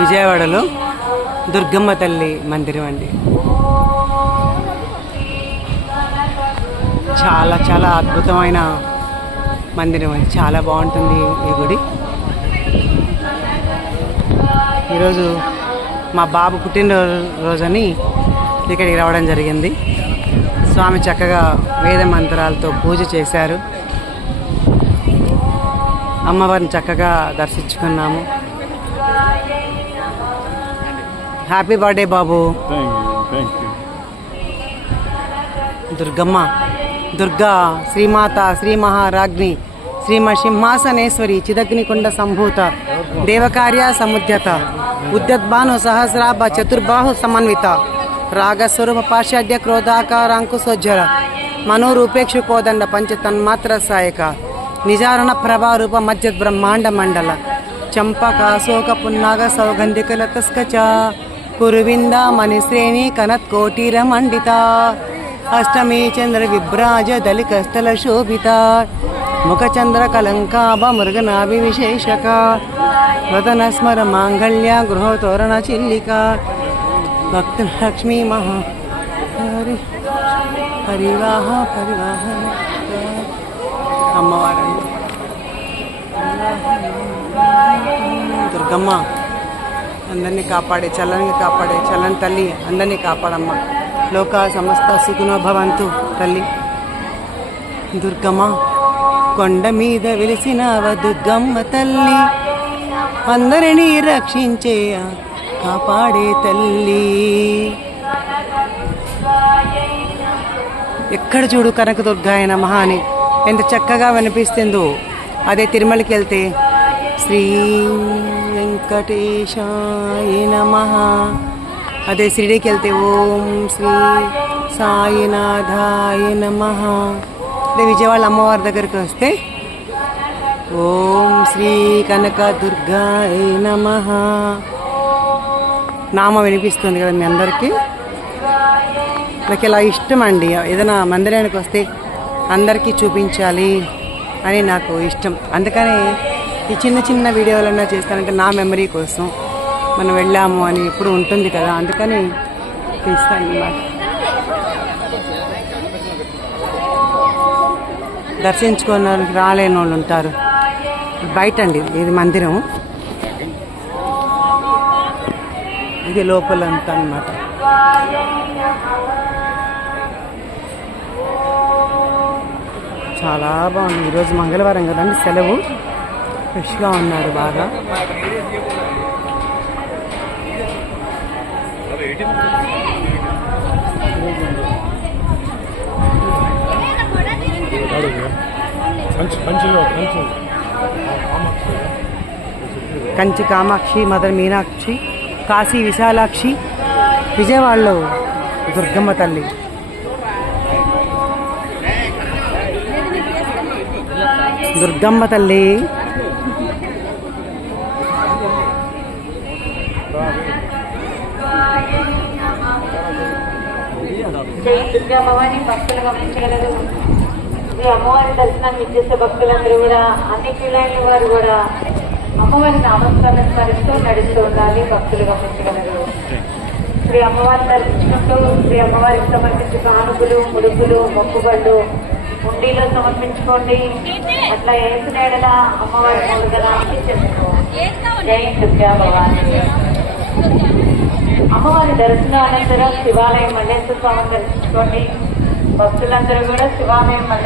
విజయవాడలో దుర్గమ్మ తల్లి మందిరం అండి. చాలా చాలా అద్భుతమైన మందిరం అండి. చాలా బాగుంటుంది ఈ గుడి. ఈరోజు మా బాబు పుట్టినరోజని ఇక్కడికి రావడం జరిగింది. స్వామి చక్కగా వేద మంత్రాలతో పూజ చేశారు. అమ్మవారిని చక్కగా దర్శించుకున్నాము. హ్యాపీ బర్త్డే బాబు. దుర్గమ్మ దుర్గా శ్రీమాత శ్రీ మహారాజ్ని శ్రీమ సింహాసనేశ్వరి చిదగ్నికుండ సంభూత దేవకార్య సముద్యత ఉద్యద్భాను సహస్రాభ చతుర్బాహు సమన్విత రాగస్వరూప మనోరూపేక్షు కోదండ పంచ తన్మాత్ర సాయక నిజారణ ప్రభారూప మధ్య బ్రహ్మాండ మండల చంపకాశోక పున్నాగ సౌగంధిక లతస్కచ కురువింద మణిశ్రేణి కనత్ కోటీర మండిత. అష్టమీ చంద్ర విభ్రాజ దళికస్థల శోభిత. ముఖచంద్ర కలంకాభ మృగనాభి విశేషక. వదన మాంగళ్య గృహతోరణ చిల్లిక. భక్త లక్ష్మీ మహా హరి. పరివాహ పరివాహ అమ్మవారండి. దుర్గమ్మ. అందరినీ కాపాడే చల్లని కాపాడే చల్లని తల్లి అందరినీ కాపాడమ్మ. లోక సమస్త సుగుణభవంతు భవంతు తల్లి. దుర్గమ్మ కొండ మీద వెలిసినవ దుర్గమ్మ తల్లి. అందరినీ రక్షించే కాపాడే తల్లి. ఎక్కడ చూడు కనకదుర్గాయ మహా అని ఎంత చక్కగా వినిపిస్తుందో. అదే తిరుమలకి వెళ్తే శ్రీ వెంకటేశాయ నమ. అదే షిరిడీకి వెళ్తే ఓం శ్రీ సాయినాథాయ నమ. అదే విజయవాడ అమ్మవారి దగ్గరికి వస్తే ఓం శ్రీ కనక దుర్గాయ నమ. నామ వినిపిస్తుంది కదా మీ అందరికీ. నాకు ఇలా ఇష్టం అండి ఏదైనా మందిరానికి వస్తే అందరికీ చూపించాలి అని నాకు ఇష్టం. అందుకని ఈ చిన్న చిన్న వీడియోలన్నా చేస్తానంటే నా మెమరీ కోసం మనం వెళ్ళాము అని ఎప్పుడు ఉంటుంది కదా అందుకని తీస్తాను అన్నమాట వాళ్ళకి రాలేని వాళ్ళు ఉంటారు. బయట అండి ఇది మందిరం. ఇది లోపలంతా అన్నమాట. చాలా బాగుంది. ఈరోజు మంగళవారం కదండి సెలవు. ఫ్రెష్గా ఉన్నారు బాగా. కంచి కంచి కామాక్షి మదర్ మీనాక్షి కాశీ విశాలాక్షి విజయవాడలో దుర్గమ్మ తల్లి. దుర్గమ్మ తల్లి. జై దుర్గా భవాని భక్తులు గమనించగలరు ఈ అమ్మవారి దర్శనాన్ని ఇచ్చేసే భక్తులందరూ కూడా అన్ని పిల్లలు వారు కూడా అమ్మవారి నామస్మరణ స్మరిస్తూ నడుస్తూ ఉండాలి భక్తులు గమనించగలరు శ్రీ అమ్మవారిని దర్శించుకుంటూ శ్రీ అమ్మవారికి సమర్పించే కానుకలు ముడుపులు మొక్కుబళ్ళు ఉండిలో సమర్పించుకోండి. అట్లా వేసిన ఎడల అమ్మవారి మూలధనానికి చేసుకోండి జై దుర్గా భవాని. అమ్మవారి దర్శనానంతరం శివాలయం మల్లేశ్వర స్వామిని దర్శించుకోండి. భక్తులందరూ కూడా శివాలయం మల్లేశ్వర